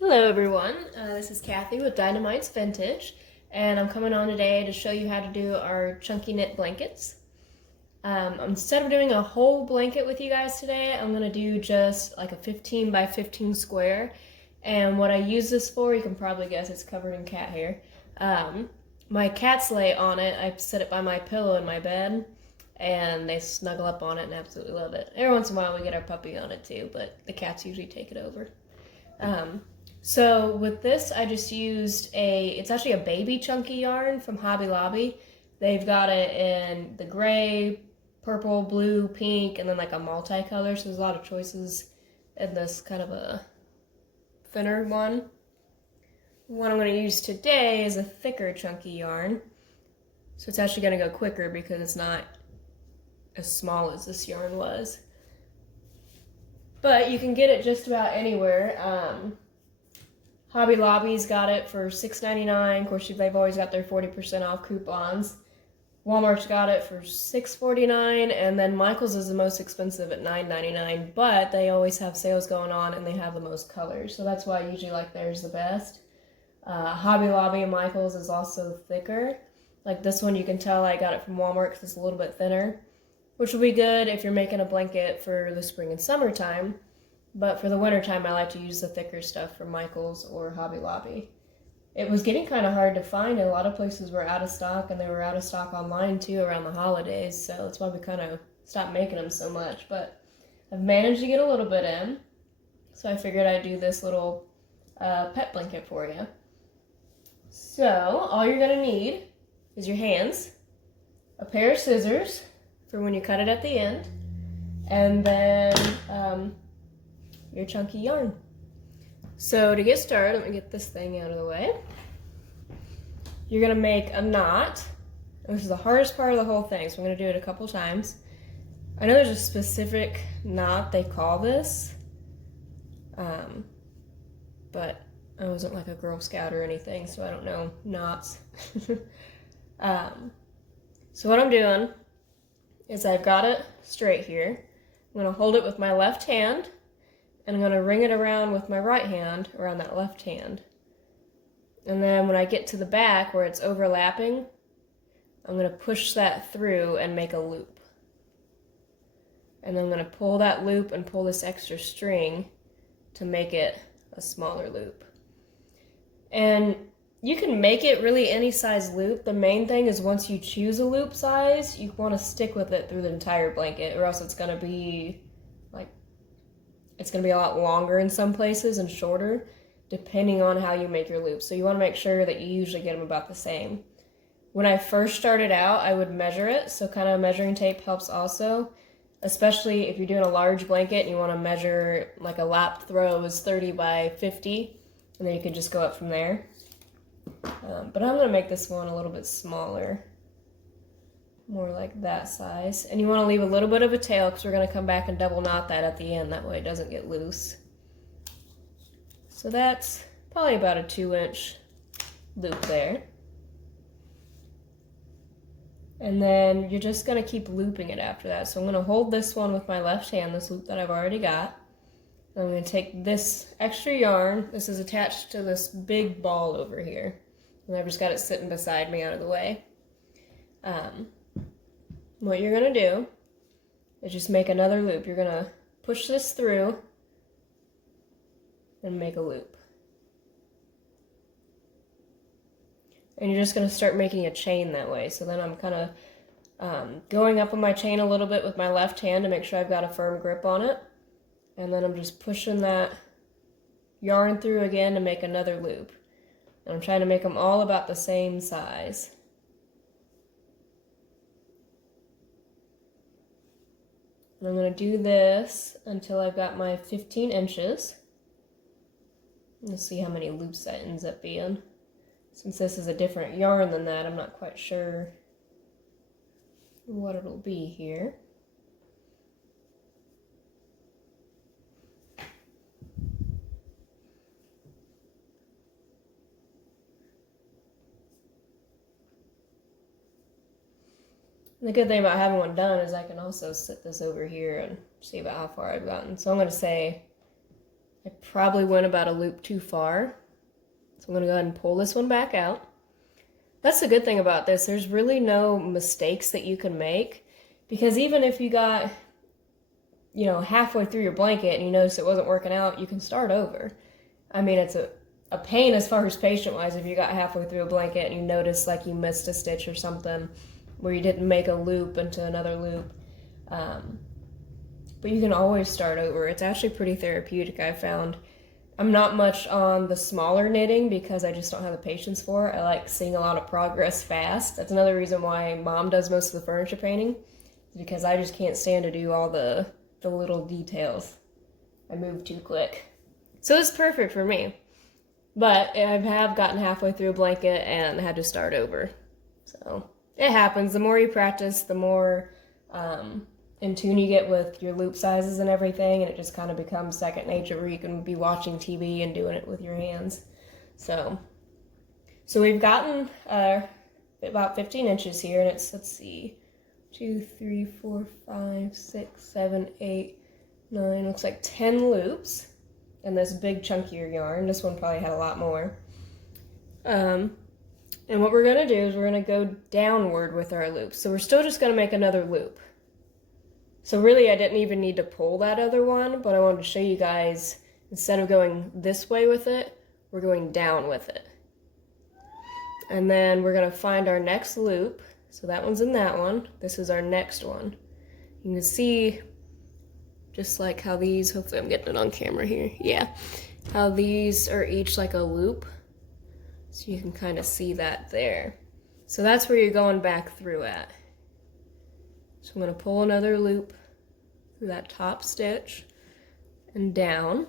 Hello everyone, this is Kathy with Dynamite's Vintage, and I'm coming on today to show you how to do our chunky knit blankets. Instead of doing a whole blanket with you guys today, I'm going to do just like a 15 by 15 square, and what I use this for, you can probably guess it's covered in cat hair. My cats lay on it. I set it by my pillow in my bed, and they snuggle up on it and absolutely love it. Every once in a while we get our puppy on it too, but the cats usually take it over. So with this, I just used it's actually a baby chunky yarn from Hobby Lobby. They've got it in the gray, purple, blue, pink, and then like a multicolor. So there's a lot of choices in this kind of a thinner one. What I'm going to use today is a thicker chunky yarn. So it's actually going to go quicker because it's not as small as this yarn was. But you can get it just about anywhere. Hobby Lobby's got it for $6.99. Of course, they've always got their 40% off coupons. Walmart's got it for $6.49, and then Michael's is the most expensive at $9.99. But they always have sales going on, and they have the most colors, so that's why I usually like theirs the best. Hobby Lobby and Michael's is also thicker. Like this one, you can tell I got it from Walmart because it's a little bit thinner, which will be good if you're making a blanket for the spring and summertime. But for the wintertime, I like to use the thicker stuff from Michael's or Hobby Lobby. It was getting kind of hard to find. A lot of places were out of stock, and they were out of stock online too around the holidays, so that's why we kind of stopped making them so much. But I've managed to get a little bit in, so I figured I'd do this little pet blanket for you. So all you're going to need is your hands, a pair of scissors for when you cut it at the end, and then your chunky yarn. So to get started, let me get this thing out of the way. You're gonna make a knot. And this is the hardest part of the whole thing, so I'm gonna do it a couple times. I know there's a specific knot they call this, but I wasn't like a Girl Scout or anything, so I don't know knots. So what I'm doing is I've got it straight here. I'm gonna hold it with my left hand, and I'm going to ring it around with my right hand around that left hand. And then when I get to the back where it's overlapping, I'm going to push that through and make a loop. And then I'm going to pull that loop and pull this extra string to make it a smaller loop. And you can make it really any size loop. The main thing is once you choose a loop size, you want to stick with it through the entire blanket, or else it's going to be a lot longer in some places and shorter, depending on how you make your loops. So you want to make sure that you usually get them about the same. When I first started out, I would measure it, so kind of measuring tape helps also, especially if you're doing a large blanket and you want to measure, like a lap throw is 30 by 50, and then you can just go up from there. But I'm going to make this one a little bit smaller, more like that size. And you want to leave a little bit of a tail because we're going to come back and double knot that at the end. That way it doesn't get loose. So that's probably about a 2-inch loop there. And then you're just going to keep looping it after that. So I'm going to hold this one with my left hand, this loop that I've already got. And I'm going to take this extra yarn. This is attached to this big ball over here. And I've just got it sitting beside me out of the way. What you're going to do is just make another loop. You're going to push this through and make a loop. And you're just going to start making a chain that way. So then I'm kind of going up on my chain a little bit with my left hand to make sure I've got a firm grip on it. And then I'm just pushing that yarn through again to make another loop. And I'm trying to make them all about the same size. And I'm going to do this until I've got my 15 inches. Let's see how many loops that ends up being. Since this is a different yarn than that, I'm not quite sure what it'll be here. The good thing about having one done is I can also sit this over here and see about how far I've gotten. So I'm going to say I probably went about a loop too far. So I'm going to go ahead and pull this one back out. That's the good thing about this. There's really no mistakes that you can make, because even if you got, you know, halfway through your blanket and you notice it wasn't working out, you can start over. I mean, it's a pain as far as patient-wise if you got halfway through a blanket and you notice like you missed a stitch or something where you didn't make a loop into another loop. But you can always start over. It's actually pretty therapeutic, I've found. I'm not much on the smaller knitting because I just don't have the patience for it. I like seeing a lot of progress fast. That's another reason why Mom does most of the furniture painting, because I just can't stand to do all the little details. I move too quick. So it's perfect for me. But I have gotten halfway through a blanket and had to start over. So it happens. The more you practice, the more in tune you get with your loop sizes and everything, and it just kind of becomes second nature where you can be watching TV and doing it with your hands. So we've gotten about 15 inches here, and it's, let's see, 2, 3, 4, 5, 6, 7, 8, 9, looks like 10 loops in this big chunkier yarn. This one probably had a lot more. And what we're going to do is we're going to go downward with our loops. So we're still just going to make another loop. So really I didn't even need to pull that other one, but I wanted to show you guys, instead of going this way with it, we're going down with it. And then we're going to find our next loop. So that one's in that one. This is our next one. You can see just like how these, hopefully I'm getting it on camera here. Yeah, how these are each like a loop. So you can kind of see that there. So that's where you're going back through at. So I'm going to pull another loop through that top stitch and down.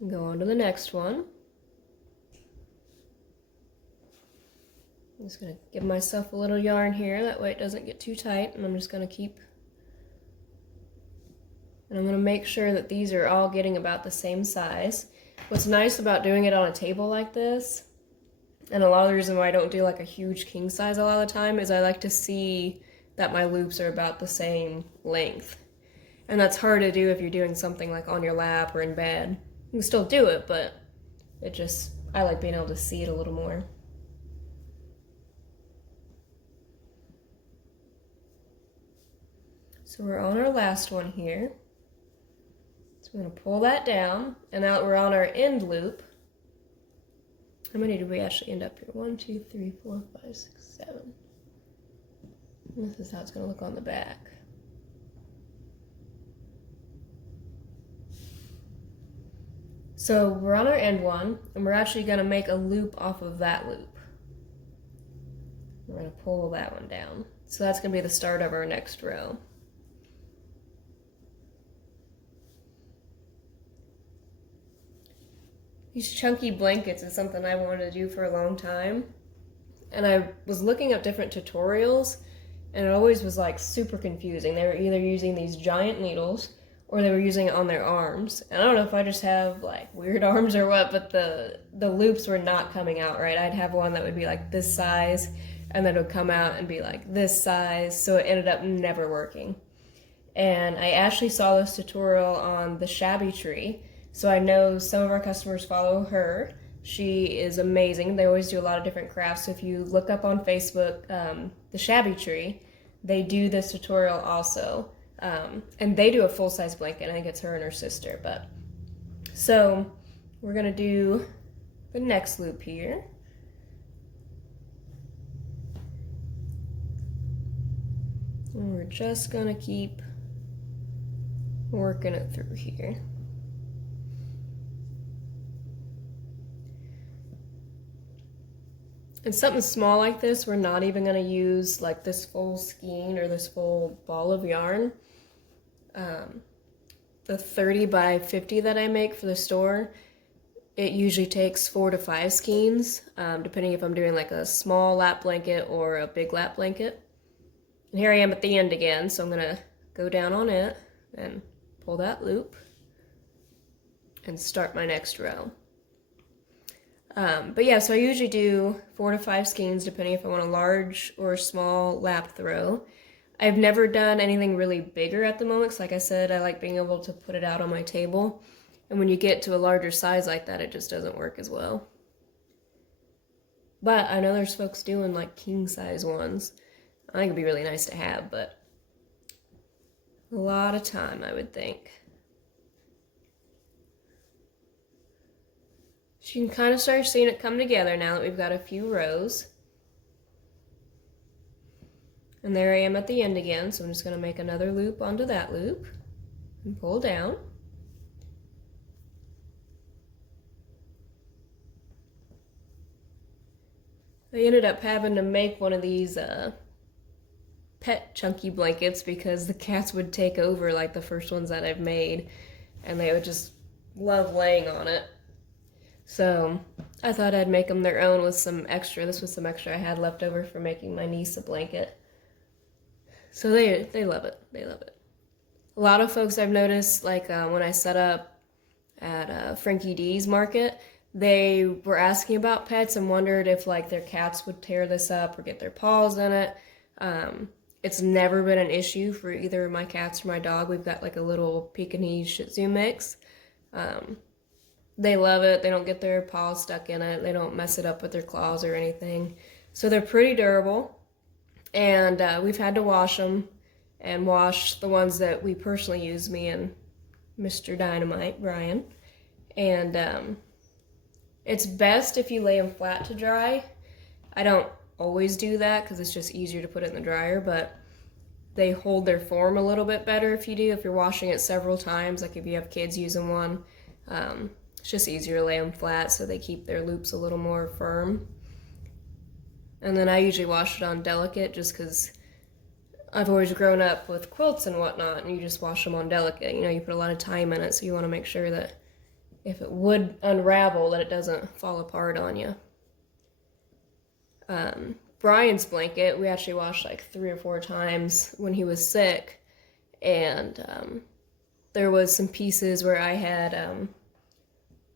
And go on to the next one. I'm just going to give myself a little yarn here, that way it doesn't get too tight, and I'm just going to keep, and I'm going to make sure that these are all getting about the same size. What's nice about doing it on a table like this, and a lot of the reason why I don't do like a huge king size a lot of the time, is I like to see that my loops are about the same length. And that's hard to do if you're doing something like on your lap or in bed. You can still do it, but it just, I like being able to see it a little more. So we're on our last one here. So we're going to pull that down, and now that we're on our end loop, how many did we actually end up here? 1, 2, 3, 4, 5, 6, 7. And this is how it's going to look on the back. So we're on our end one, and we're actually going to make a loop off of that loop. We're going to pull that one down. So that's going to be the start of our next row. These chunky blankets is something I wanted to do for a long time. And I was looking up different tutorials, and it always was like super confusing. They were either using these giant needles or they were using it on their arms. And I don't know if I just have like weird arms or what, but the loops were not coming out right. I'd have one that would be like this size, and then it would come out and be like this size, so it ended up never working. And I actually saw this tutorial on the Shabby Tree. So I know some of our customers follow her. She is amazing. They always do a lot of different crafts. So if you look up on Facebook, the Shabby Tree, they do this tutorial also. And they do a full-size blanket. I think it's her and her sister. But so we're going to do the next loop here. And we're just going to keep working it through here. And something small like this, we're not even going to use like this full skein or this full ball of yarn. The 30 by 50 that I make for the store, it usually takes 4 to 5 skeins, depending if I'm doing like a small lap blanket or a big lap blanket. And here I am at the end again, so I'm going to go down on it and pull that loop and start my next row. But yeah, so I usually do 4 to 5 skeins depending if I want a large or small lap throw. I've never done anything really bigger at the moment, 'cause like I said, I like being able to put it out on my table. And when you get to a larger size like that, it just doesn't work as well. But I know there's folks doing like king size ones. I think it'd be really nice to have, but a lot of time, I would think. So you can kind of start seeing it come together now that we've got a few rows. And there I am at the end again, so I'm just going to make another loop onto that loop and pull down. I ended up having to make one of these pet chunky blankets because the cats would take over like the first ones that I've made, and they would just love laying on it. So I thought I'd make them their own with some extra. This was some extra I had left over for making my niece a blanket. So they love it. They love it. A lot of folks I've noticed, like when I set up at Frankie D's market, they were asking about pets and wondered if like their cats would tear this up or get their paws in it. It's never been an issue for either my cats or my dog. We've got like a little Pekingese Shih Tzu mix. They love it. They don't get their paws stuck in it. They don't mess it up with their claws or anything. So they're pretty durable. And we've had to wash them and wash the ones that we personally use, me and Mr. Dynamite, Brian. And it's best if you lay them flat to dry. I don't always do that because it's just easier to put it in the dryer, but they hold their form a little bit better if you do. If you're washing it several times, like if you have kids using one, it's just easier to lay them flat so they keep their loops a little more firm. And then I usually wash it on delicate just because I've always grown up with quilts and whatnot, and you just wash them on delicate. You know, you put a lot of time in it, so you want to make sure that if it would unravel, that it doesn't fall apart on you. Brian's blanket, we actually washed like 3 or 4 times when he was sick, and there was some pieces where I had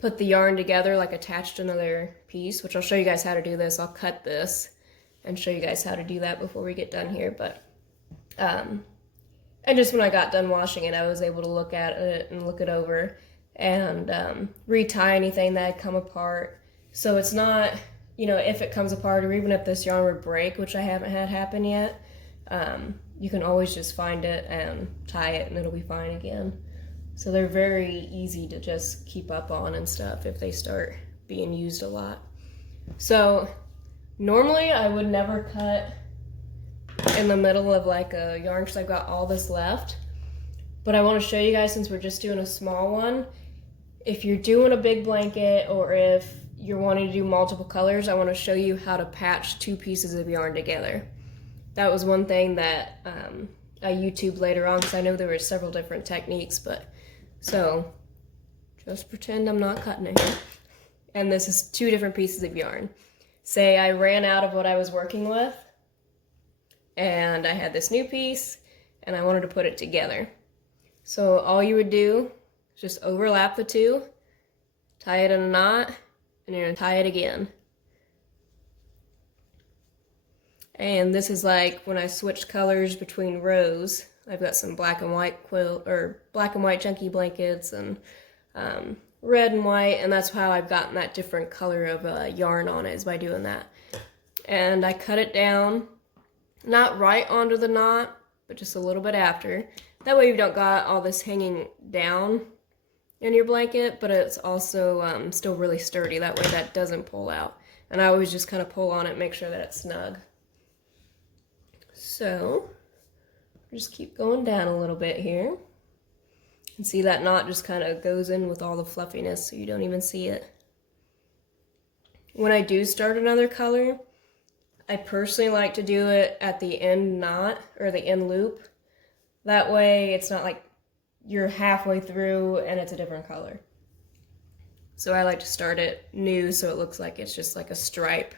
put the yarn together, like attached another piece, which I'll show you guys how to do this. I'll cut this and show you guys how to do that before we get done here. But and just when I got done washing it, I was able to look at it and look it over and retie anything that had come apart. So it's not, you know, if it comes apart or even if this yarn would break, which I haven't had happen yet, you can always just find it and tie it and it'll be fine again. So they're very easy to just keep up on and stuff if they start being used a lot. So normally I would never cut in the middle of like a yarn because I've got all this left. But I want to show you guys, since we're just doing a small one, if you're doing a big blanket or if you're wanting to do multiple colors, I want to show you how to patch 2 pieces of yarn together. That was one thing that I YouTubed later on because I know there were several different techniques, but so just pretend I'm not cutting it here. And this is 2 different pieces of yarn. Say I ran out of what I was working with and I had this new piece and I wanted to put it together. So all you would do is just overlap the 2, tie it in a knot, and you're gonna tie it again. And this is like when I switched colors between rows. I've got some black and white black and white chunky blankets and red and white, and that's how I've gotten that different color of yarn on it, is by doing that. And I cut it down, not right onto the knot, but just a little bit after. That way you don't got all this hanging down in your blanket, but it's also still really sturdy. That way that doesn't pull out. And I always just kind of pull on it, make sure that it's snug. So just keep going down a little bit here. And see that knot just kind of goes in with all the fluffiness so you don't even see it. When I do start another color, I personally like to do it at the end knot or the end loop. That way it's not like you're halfway through and it's a different color. So I like to start it new so it looks like it's just like a stripe.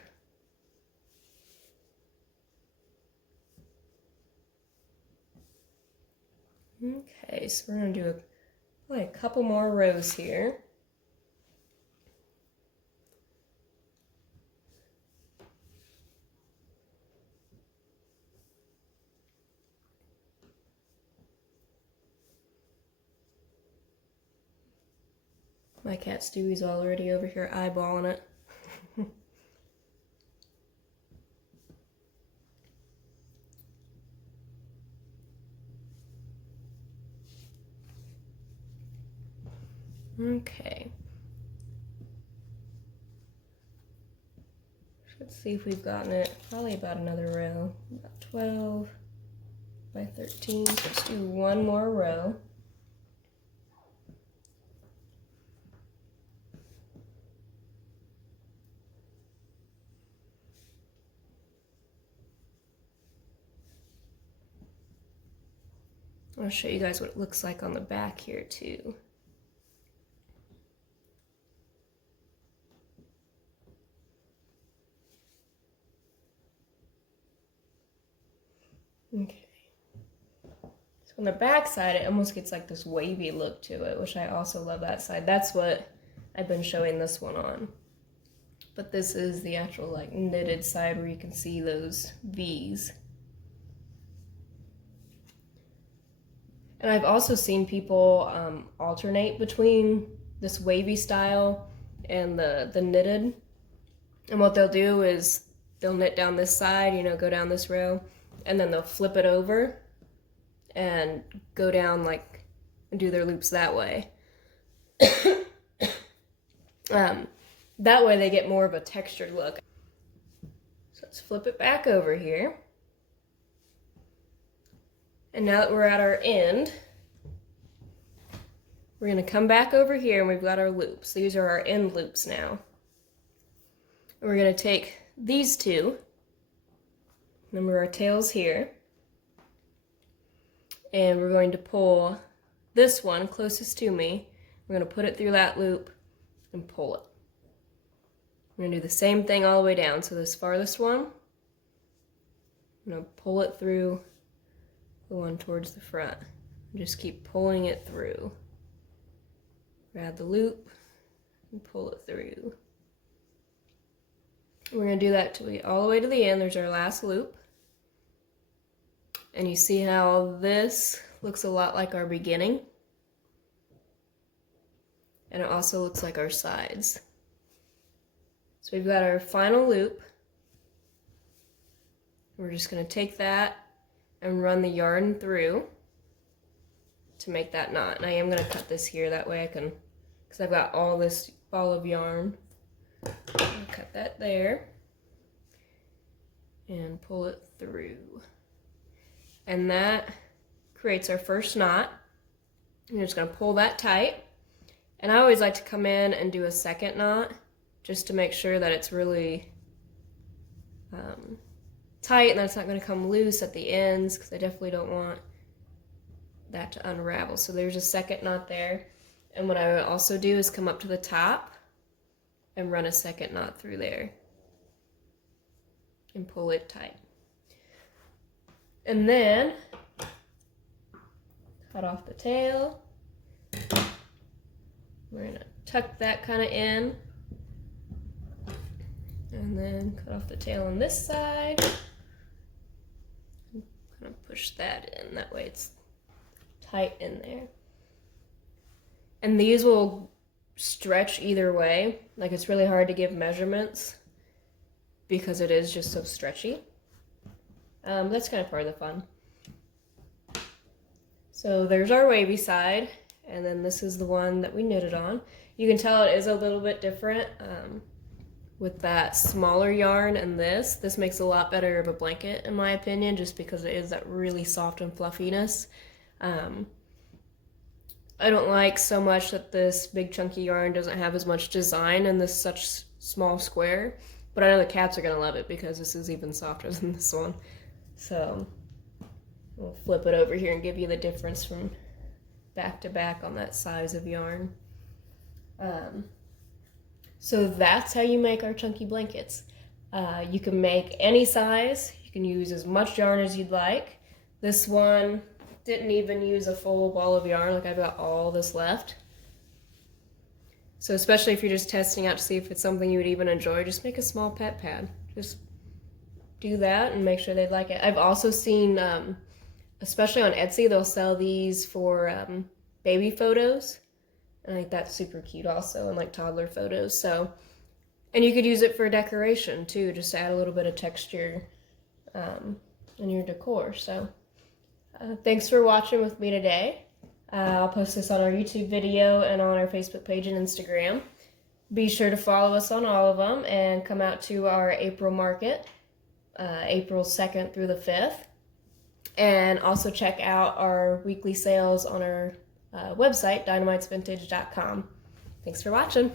Okay, so we're going to do probably a couple more rows here. My cat Stewie's already over here eyeballing it. Okay. Let's see if we've gotten it. Probably about another row. About 12 by 13. So let's do one more row. I'll show you guys what it looks like on the back here too. Okay. So on the back side, it almost gets like this wavy look to it, which I also love that side. That's what I've been showing this one on. But this is the actual like knitted side where you can see those V's. And I've also seen people alternate between this wavy style and the knitted. And what they'll do is they'll knit down this side, you know, go down this row, and then they'll flip it over and go down like and do their loops that way. That way they get more of a textured look. So let's flip it back over here. And now that we're at our end, we're going to come back over here and we've got our loops. These are our end loops now. And we're going to take these two, remember our tails here, and we're going to pull this one closest to me. We're going to put it through that loop and pull it. We're going to do the same thing all the way down. So this farthest one, I'm going to pull it through the one towards the front. Just keep pulling it through. Grab the loop and pull it through. We're going to do that till we all the way to the end. There's our last loop. And you see how this looks a lot like our beginning. And it also looks like our sides. So we've got our final loop. We're just going to take that and run the yarn through to make that knot. And I am going to cut this here, that way I can, because I've got all this ball of yarn. I'll cut that there and pull it through. And that creates our first knot. I'm just going to pull that tight. And I always like to come in and do a second knot just to make sure that it's really tight and that it's not going to come loose at the ends, because I definitely don't want that to unravel. So there's a second knot there. And what I would also do is come up to the top and run a second knot through there and pull it tight. And then cut off the tail. We're going to tuck that kind of in and then cut off the tail on this side. Kind of push that in, that way it's tight in there. And these will stretch either way. Like, it's really hard to give measurements because it is just so stretchy. That's kind of part of the fun. So there's our wavy side, and then this is the one that we knitted on. You can tell it is a little bit different with that smaller yarn and this. This makes a lot better of a blanket in my opinion, just because it is that really soft and fluffiness. I don't like so much that this big chunky yarn doesn't have as much design in this such small square, but I know the cats are gonna love it because this is even softer than this one. So we'll flip it over here and give you the difference from back to back on that size of yarn. So that's how you make our chunky blankets. You can make any size. You can use as much yarn as you'd like. This one didn't even use a full ball of yarn. Like, I've got all this left. So especially if you're just testing out to see if it's something you would even enjoy, just make a small pet pad. Just do that and make sure they'd like it. I've also seen, especially on Etsy, they'll sell these for baby photos. And I think that's super cute also, and like toddler photos. So, and you could use it for decoration too, just to add a little bit of texture in your decor. So thanks for watching with me today. I'll post this on our YouTube video and on our Facebook page and Instagram. Be sure to follow us on all of them and come out to our April market, April 2nd through the 5th. And also check out our weekly sales on our website, dynamitesvintage.com. Thanks for watching.